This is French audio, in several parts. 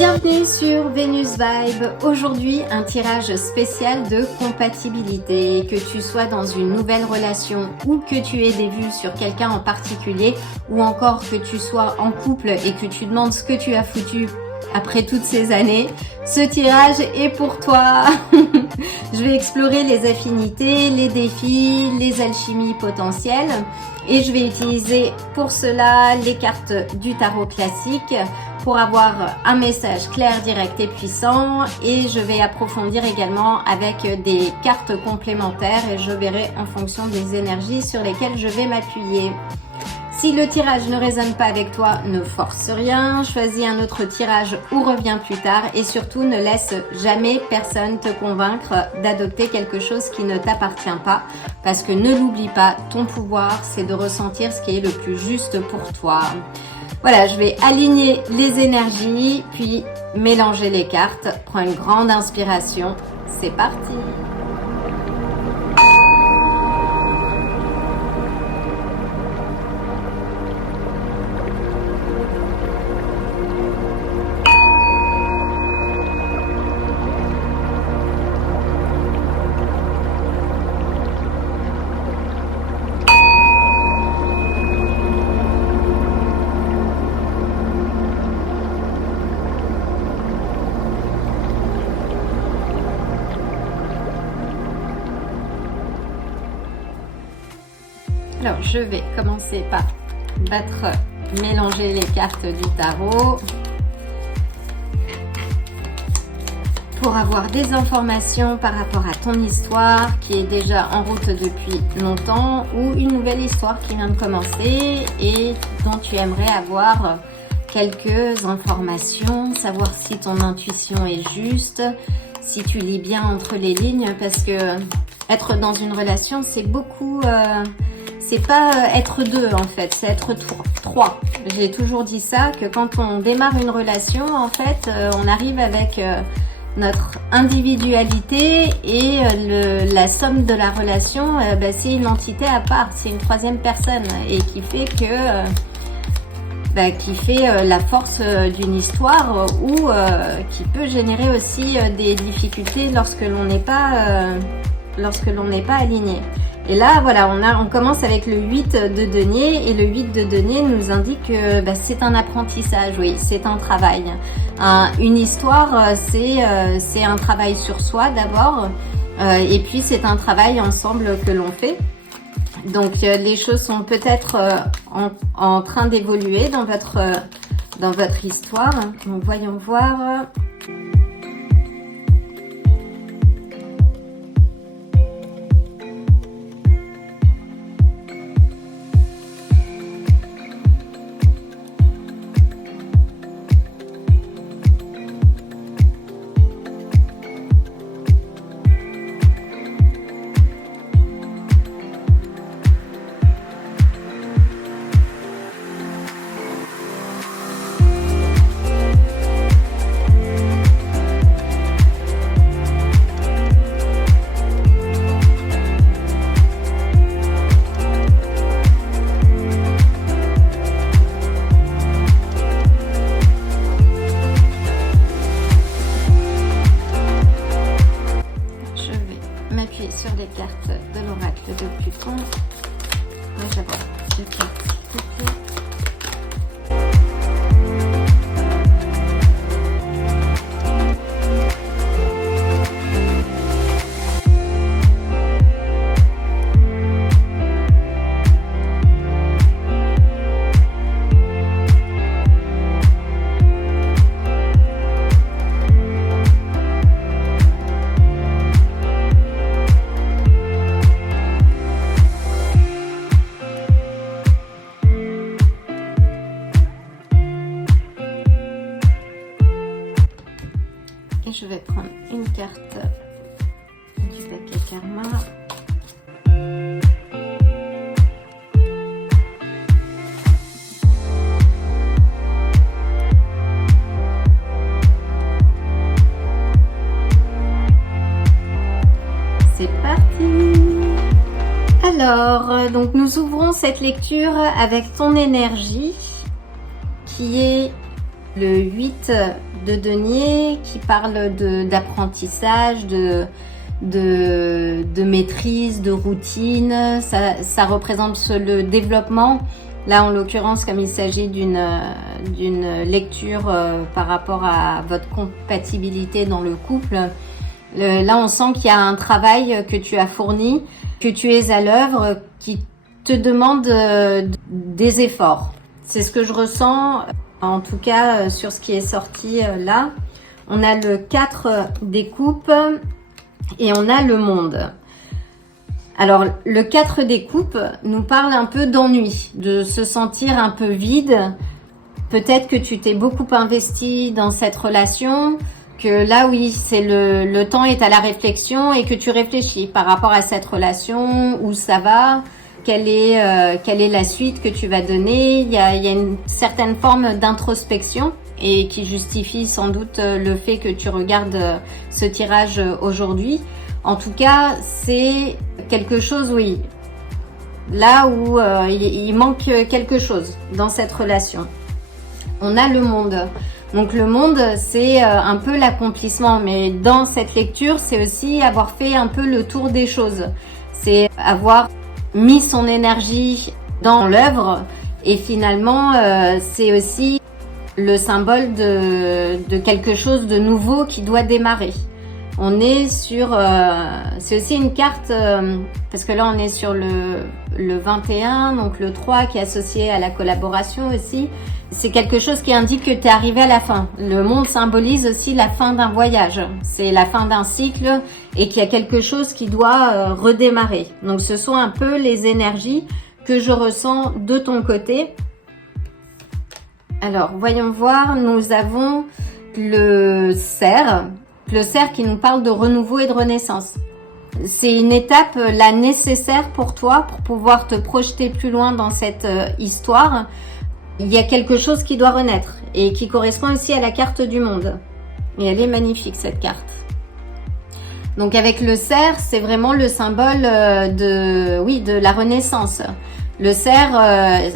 Bienvenue sur Vénus Vibe. Aujourd'hui, un tirage spécial de compatibilité. Que tu sois dans une nouvelle relation ou que tu aies des vues sur quelqu'un en particulier ou encore que tu sois en couple et que tu demandes ce que tu as foutu après toutes ces années, ce tirage est pour toi. Je vais explorer les affinités, les défis, les alchimies potentielles et je vais utiliser pour cela les cartes du tarot classique pour avoir un message clair, direct et puissant, et je vais approfondir également avec des cartes complémentaires et je verrai en fonction des énergies sur lesquelles je vais m'appuyer. Si le tirage ne résonne pas avec toi, ne force rien, choisis un autre tirage ou reviens plus tard et surtout ne laisse jamais personne te convaincre d'adopter quelque chose qui ne t'appartient pas parce que ne l'oublie pas, ton pouvoir c'est de ressentir ce qui est le plus juste pour toi. Voilà, je vais aligner les énergies puis mélanger les cartes. Prends une grande inspiration, c'est parti! Alors, je vais commencer par mélanger les cartes du tarot pour avoir des informations par rapport à ton histoire qui est déjà en route depuis longtemps ou une nouvelle histoire qui vient de commencer et dont tu aimerais avoir quelques informations, savoir si ton intuition est juste, si tu lis bien entre les lignes parce que être dans une relation, c'est beaucoup... c'est pas être deux en fait, c'est être trois. J'ai toujours dit ça, que quand on démarre une relation, en fait, on arrive avec notre individualité et la somme de la relation, c'est une entité à part, c'est une troisième personne et qui fait que la force d'une histoire ou qui peut générer aussi des difficultés lorsque l'on n'est pas aligné. Et là, voilà, on commence avec le 8 de denier et le 8 de denier nous indique que c'est un apprentissage, oui, c'est un travail. Une histoire, c'est un travail sur soi d'abord et puis c'est un travail ensemble que l'on fait. Donc les choses sont peut-être en train d'évoluer dans votre histoire. Donc voyons voir. Sur les cartes de l'oracle de Pluton. Moi, j'avais deux cartes. Et je vais prendre une carte du paquet Karma. C'est parti! Alors, donc nous ouvrons cette lecture avec ton énergie qui est Le 8 de denier qui parle d'apprentissage, de maîtrise, de routine. Ça représente le développement. Là, en l'occurrence, comme il s'agit d'une lecture par rapport à votre compatibilité dans le couple, là, on sent qu'il y a un travail que tu as fourni, que tu es à l'œuvre, qui te demande des efforts. C'est ce que je ressens, en tout cas, sur ce qui est sorti là. On a le 4 des coupes et on a le monde. Alors, le 4 des coupes nous parle un peu d'ennui, de se sentir un peu vide. Peut-être que tu t'es beaucoup investi dans cette relation, que là, oui, c'est le temps est à la réflexion et que tu réfléchis par rapport à cette relation, où ça va, quelle est la suite que tu vas donner. Il y a une certaine forme d'introspection et qui justifie sans doute le fait que tu regardes ce tirage aujourd'hui. En tout cas, c'est quelque chose, oui, là où il manque quelque chose dans cette relation. On a le monde. Donc le monde, c'est un peu l'accomplissement, mais dans cette lecture, c'est aussi avoir fait un peu le tour des choses. C'est avoir mis son énergie dans l'œuvre et finalement, c'est aussi le symbole de quelque chose de nouveau qui doit démarrer. On est sur, c'est aussi une carte, parce que là on est sur le 21, donc le 3 qui est associé à la collaboration aussi. C'est quelque chose qui indique que tu es arrivé à la fin. Le monde symbolise aussi la fin d'un voyage. C'est la fin d'un cycle et qu'il y a quelque chose qui doit redémarrer. Donc ce sont un peu les énergies que je ressens de ton côté. Alors voyons voir, nous avons le cerf. Le cerf qui nous parle de renouveau et de renaissance. C'est une étape là nécessaire pour toi pour pouvoir te projeter plus loin dans cette histoire. Il y a quelque chose qui doit renaître et qui correspond aussi à la carte du monde. Et elle est magnifique cette carte. Donc avec le cerf, c'est vraiment le symbole de la renaissance. Le cerf,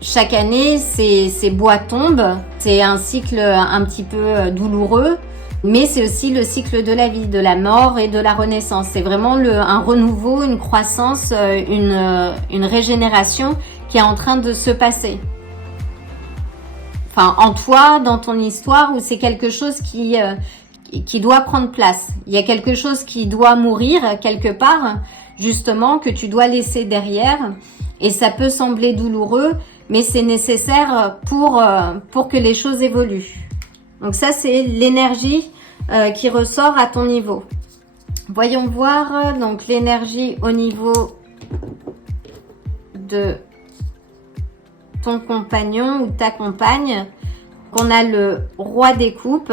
chaque année, ses bois tombent. C'est un cycle un petit peu douloureux. Mais c'est aussi le cycle de la vie, de la mort et de la renaissance. C'est vraiment un renouveau, une croissance, une régénération qui est en train de se passer. Enfin, en toi, dans ton histoire, où c'est quelque chose qui doit prendre place. Il y a quelque chose qui doit mourir quelque part, justement, que tu dois laisser derrière. Et ça peut sembler douloureux, mais c'est nécessaire pour que les choses évoluent. Donc ça, c'est l'énergie qui ressort à ton niveau. Voyons voir donc l'énergie au niveau de ton compagnon ou ta compagne. On a le roi des coupes,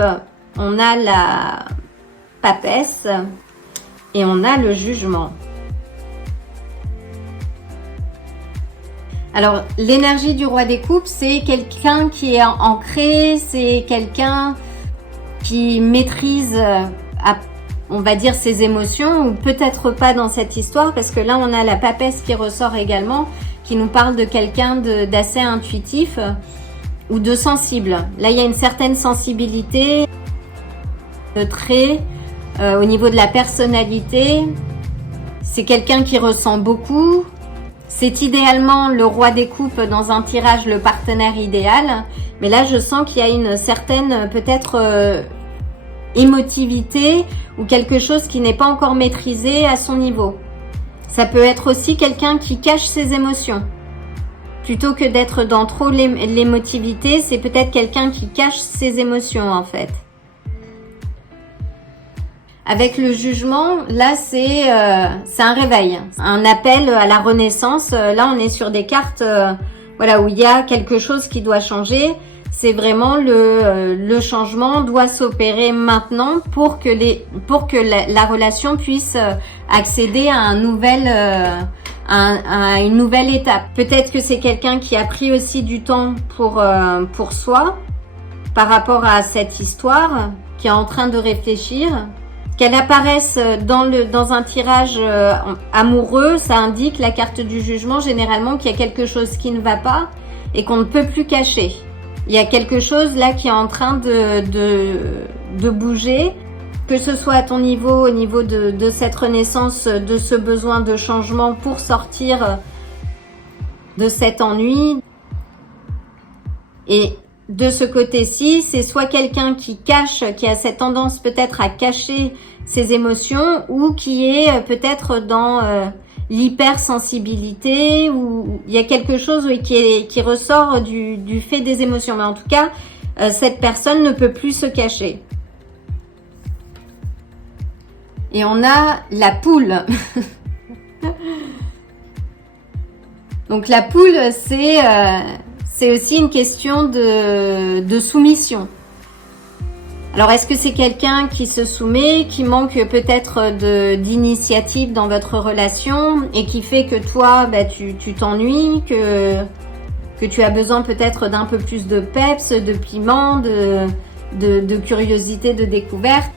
on a la papesse et on a le jugement. Alors, l'énergie du roi des coupes, c'est quelqu'un qui est ancré, c'est quelqu'un qui maîtrise, on va dire, ses émotions, ou peut-être pas dans cette histoire, parce que là, on a la papesse qui ressort également, qui nous parle de quelqu'un d'assez intuitif ou de sensible. Là, il y a une certaine sensibilité, de trait, au niveau de la personnalité. C'est quelqu'un qui ressent beaucoup. C'est idéalement le roi des coupes dans un tirage, le partenaire idéal. Mais là, je sens qu'il y a une certaine, peut-être, émotivité ou quelque chose qui n'est pas encore maîtrisé à son niveau. Ça peut être aussi quelqu'un qui cache ses émotions. Plutôt que d'être dans trop l'émotivité, c'est peut-être quelqu'un qui cache ses émotions, en fait. Avec le jugement, là, c'est un réveil, un appel à la renaissance. Là, on est sur des cartes voilà, où il y a quelque chose qui doit changer. C'est vraiment le changement doit s'opérer maintenant pour que la relation puisse accéder à à une nouvelle étape. Peut-être que c'est quelqu'un qui a pris aussi du temps pour soi par rapport à cette histoire, qui est en train de réfléchir. Qu'elle apparaisse dans un tirage amoureux, ça indique la carte du jugement généralement qu'il y a quelque chose qui ne va pas et qu'on ne peut plus cacher. Il y a quelque chose là qui est en train de bouger, que ce soit à ton niveau, au niveau de cette renaissance, de ce besoin de changement pour sortir de cet ennui. Et de ce côté-ci, c'est soit quelqu'un qui cache, qui a cette tendance peut-être à cacher ses émotions, ou qui est peut-être dans l'hypersensibilité, ou il y a quelque chose oui, qui ressort du fait des émotions. Mais en tout cas, cette personne ne peut plus se cacher. Et on a la poule. Donc la poule, c'est aussi une question de soumission. Alors est-ce que c'est quelqu'un qui se soumet, qui manque peut-être d'initiative dans votre relation et qui fait que toi, tu t'ennuies, que tu as besoin peut-être d'un peu plus de peps, de piment, de curiosité, de découverte?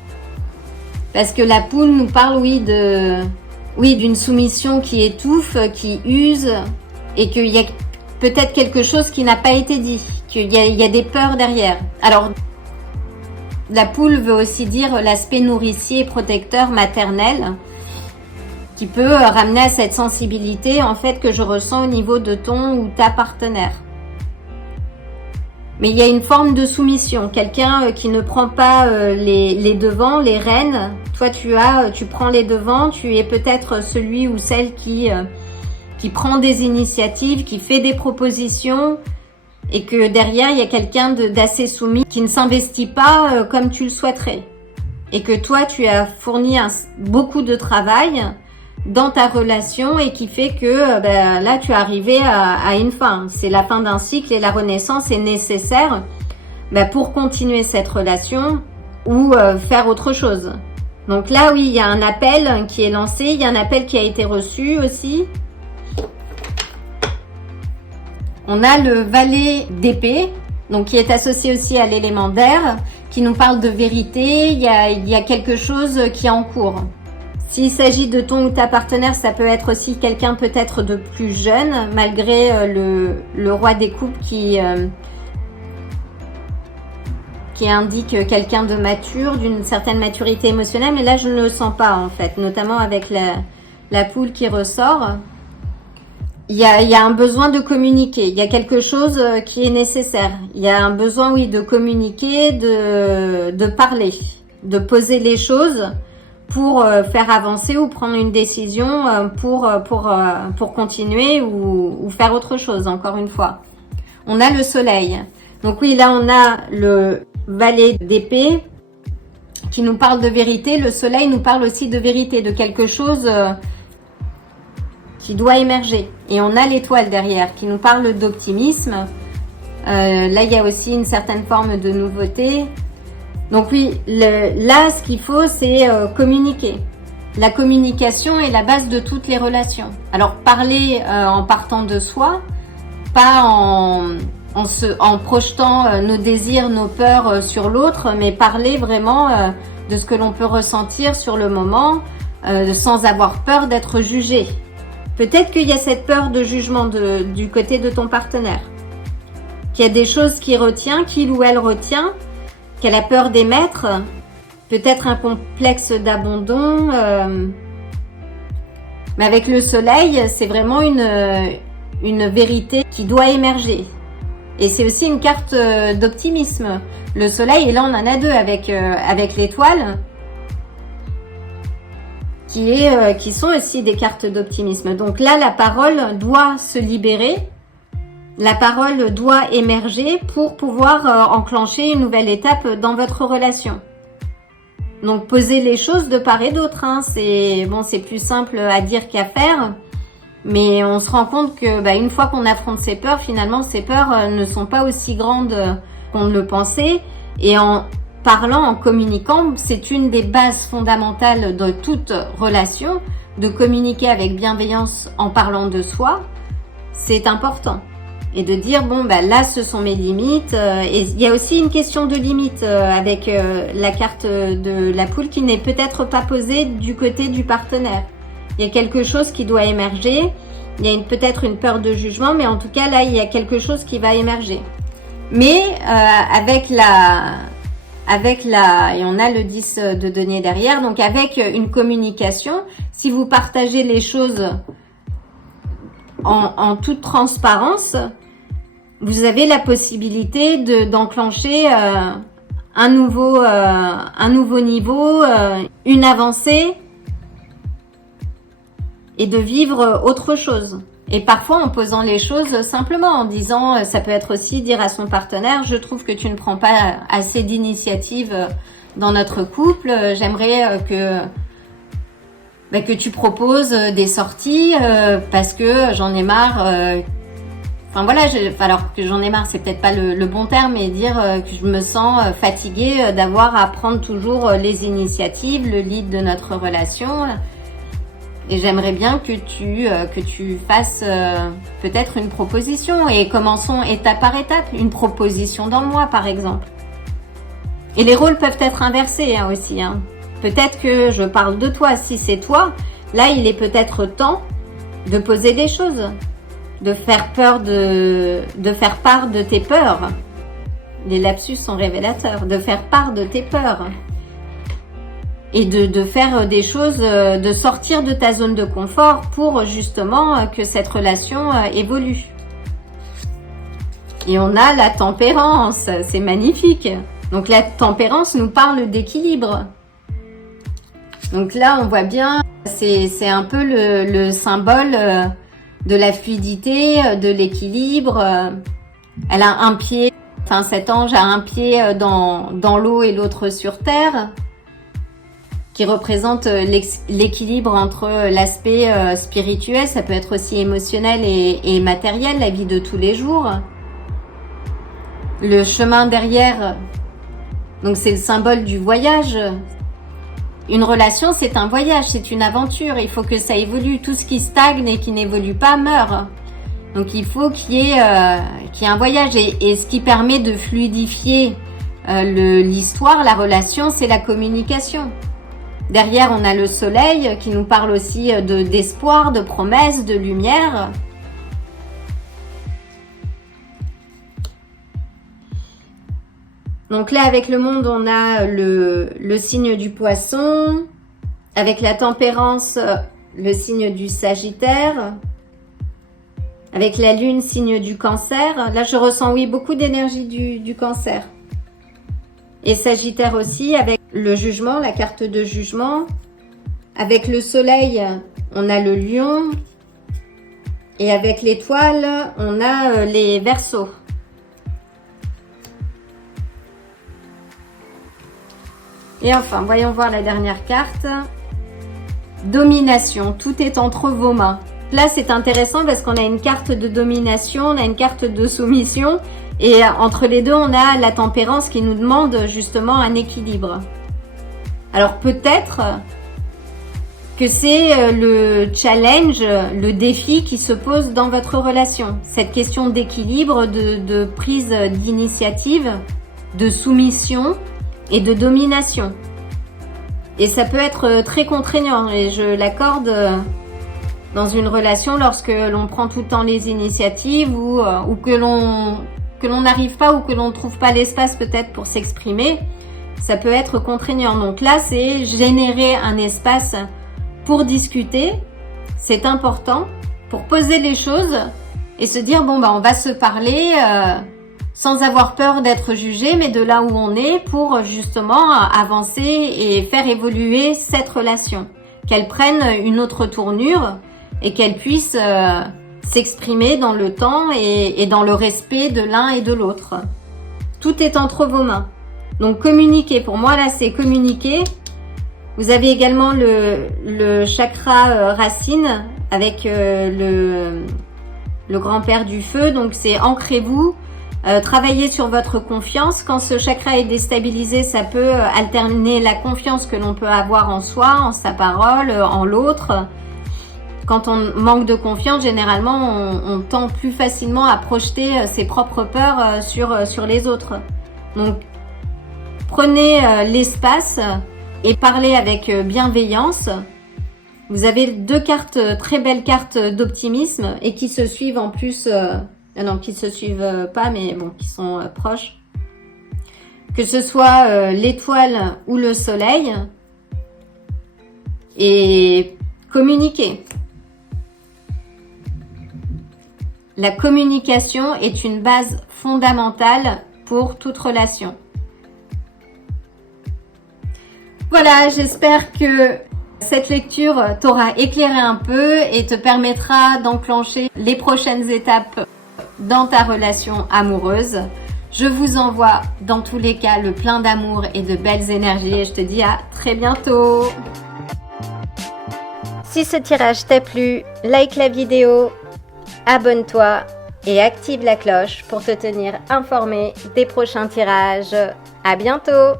Parce que la poule nous parle, d'une soumission qui étouffe, qui use, et qu'il y a peut-être quelque chose qui n'a pas été dit, qu'il y a des peurs derrière. Alors, la poule veut aussi dire l'aspect nourricier, protecteur, maternel, qui peut ramener à cette sensibilité, en fait, que je ressens au niveau de ton ou ta partenaire. Mais il y a une forme de soumission, quelqu'un qui ne prend pas les devants, les rênes. Toi, tu prends les devants, tu es peut-être celui ou celle qui prend des initiatives, qui fait des propositions, et que derrière, il y a quelqu'un d'assez soumis qui ne s'investit pas comme tu le souhaiterais. Et que toi, tu as fourni beaucoup de travail dans ta relation et qui fait que là, tu es arrivé à une fin. C'est la fin d'un cycle et la renaissance est nécessaire pour continuer cette relation ou faire autre chose. Donc là, oui, il y a un appel qui est lancé, il y a un appel qui a été reçu aussi. On a le valet d'épée, donc qui est associé aussi à l'élément d'air, qui nous parle de vérité. Il y a quelque chose qui est en cours. S'il s'agit de ton ou ta partenaire, ça peut être aussi quelqu'un peut-être de plus jeune, malgré le roi des coupes qui indique quelqu'un de mature, d'une certaine maturité émotionnelle. Mais là, je ne le sens pas en fait, notamment avec la poule qui ressort. Il y a un besoin de communiquer, il y a quelque chose qui est nécessaire. Il y a un besoin, de communiquer, de parler, de poser les choses pour faire avancer ou prendre une décision pour continuer ou faire autre chose, encore une fois. On a le soleil. Donc oui, là on a le valet d'épée qui nous parle de vérité. Le soleil nous parle aussi de vérité, de quelque chose qui doit émerger. Et on a l'étoile derrière qui nous parle d'optimisme. Là, il y a aussi une certaine forme de nouveauté. Donc oui, là, ce qu'il faut, c'est communiquer. La communication est la base de toutes les relations. Alors, parler en partant de soi, pas en projetant nos désirs, nos peurs sur l'autre, mais parler vraiment de ce que l'on peut ressentir sur le moment, sans avoir peur d'être jugé. Peut-être qu'il y a cette peur de jugement du côté de ton partenaire, qu'il y a des choses qu'il ou elle retient, qu'elle a peur d'émettre, peut-être un complexe d'abandon. Mais avec le soleil, c'est vraiment une vérité qui doit émerger. Et c'est aussi une carte d'optimisme. Le soleil, et là on en a deux avec l'étoile, qui sont aussi des cartes d'optimisme. Donc là, la parole doit se libérer, la parole doit émerger pour pouvoir enclencher une nouvelle étape dans votre relation. Donc poser les choses de part et d'autre, c'est plus simple à dire qu'à faire, mais on se rend compte que une fois qu'on affronte ses peurs, finalement ces peurs ne sont pas aussi grandes qu'on ne le pensait, et en parlant, en communiquant, c'est une des bases fondamentales de toute relation, de communiquer avec bienveillance en parlant de soi, c'est important. Et de dire, là, ce sont mes limites. Et il y a aussi une question de limite avec la carte de la poule qui n'est peut-être pas posée du côté du partenaire. Il y a quelque chose qui doit émerger. Il y a peut-être une peur de jugement, mais en tout cas, là, il y a quelque chose qui va émerger. Mais et on a le 10 de denier derrière, donc avec une communication, si vous partagez les choses en toute transparence, vous avez la possibilité d'enclencher un nouveau niveau, une avancée et de vivre autre chose. Et parfois en posant les choses simplement, en disant, ça peut être aussi dire à son partenaire, je trouve que tu ne prends pas assez d'initiative dans notre couple, j'aimerais que tu proposes des sorties parce que j'en ai marre. Enfin voilà, alors que j'en ai marre, c'est peut-être pas le bon terme, mais dire que je me sens fatiguée d'avoir à prendre toujours les initiatives, le lead de notre relation. Et j'aimerais bien que tu fasses peut-être une proposition. Et commençons étape par étape, une proposition dans le mois par exemple. Et les rôles peuvent être inversés aussi. Peut-être que je parle de toi, si c'est toi, là il est peut-être temps de poser les choses, de faire part de tes peurs. Les lapsus sont révélateurs, de faire part de tes peurs. Et de faire des choses, de sortir de ta zone de confort pour justement que cette relation évolue. Et on a la tempérance, c'est magnifique. Donc la tempérance nous parle d'équilibre. Donc là on voit bien, c'est un peu le symbole de la fluidité, de l'équilibre. Elle a un pied, enfin cet ange a un pied dans l'eau et l'autre sur terre, qui représente l'équilibre entre l'aspect spirituel, ça peut être aussi émotionnel et matériel, la vie de tous les jours. Le chemin derrière, donc c'est le symbole du voyage. Une relation, c'est un voyage, c'est une aventure, il faut que ça évolue. Tout ce qui stagne et qui n'évolue pas meurt. Donc il faut qu'il y ait un voyage. Et ce qui permet de fluidifier l'histoire, la relation, c'est la communication. Derrière, on a le soleil qui nous parle aussi d'espoir, de promesse, de lumière. Donc là, avec le monde, on a le signe du poisson. Avec la tempérance, le signe du Sagittaire. Avec la lune, signe du Cancer. Là, je ressens, oui, beaucoup d'énergie du Cancer. Et Sagittaire aussi, avec le jugement, la carte de jugement. Avec le soleil, on a le lion. Et avec l'étoile, on a les Verseaux. Et enfin, voyons voir la dernière carte. Domination, tout est entre vos mains. Là, c'est intéressant parce qu'on a une carte de domination, on a une carte de soumission. Et entre les deux, on a la tempérance qui nous demande justement un équilibre. Alors peut-être que c'est le challenge, le défi qui se pose dans votre relation. Cette question d'équilibre, de prise d'initiative, de soumission et de domination. Et ça peut être très contraignant, et je l'accorde dans une relation lorsque l'on prend tout le temps les initiatives ou que l'on n'arrive pas ou que l'on ne trouve pas l'espace peut-être pour s'exprimer. Ça peut être contraignant. Donc là, c'est générer un espace pour discuter. C'est important pour poser les choses et se dire, bon, on va se parler sans avoir peur d'être jugé, mais de là où on est pour justement avancer et faire évoluer cette relation. Qu'elle prenne une autre tournure et qu'elle puisse s'exprimer dans le temps et dans le respect de l'un et de l'autre. Tout est entre vos mains. Donc communiquer, pour moi là c'est communiquer. Vous avez également le chakra racine avec le grand-père du feu, donc c'est ancrez-vous, travaillez sur votre confiance. Quand ce chakra est déstabilisé, ça peut alterner la confiance que l'on peut avoir en soi, en sa parole, en l'autre. Quand on manque de confiance, généralement, on tend plus facilement à projeter ses propres peurs sur les autres. Donc, prenez l'espace et parlez avec bienveillance. Vous avez deux cartes, très belles cartes d'optimisme et qui se suivent en plus non, qui se suivent pas, mais bon, qui sont proches. Que ce soit l'étoile ou le soleil. Et communiquer. La communication est une base fondamentale pour toute relation. Voilà, j'espère que cette lecture t'aura éclairé un peu et te permettra d'enclencher les prochaines étapes dans ta relation amoureuse. Je vous envoie dans tous les cas le plein d'amour et de belles énergies et je te dis à très bientôt. Si ce tirage t'a plu, like la vidéo, abonne-toi et active la cloche pour te tenir informé des prochains tirages. À bientôt!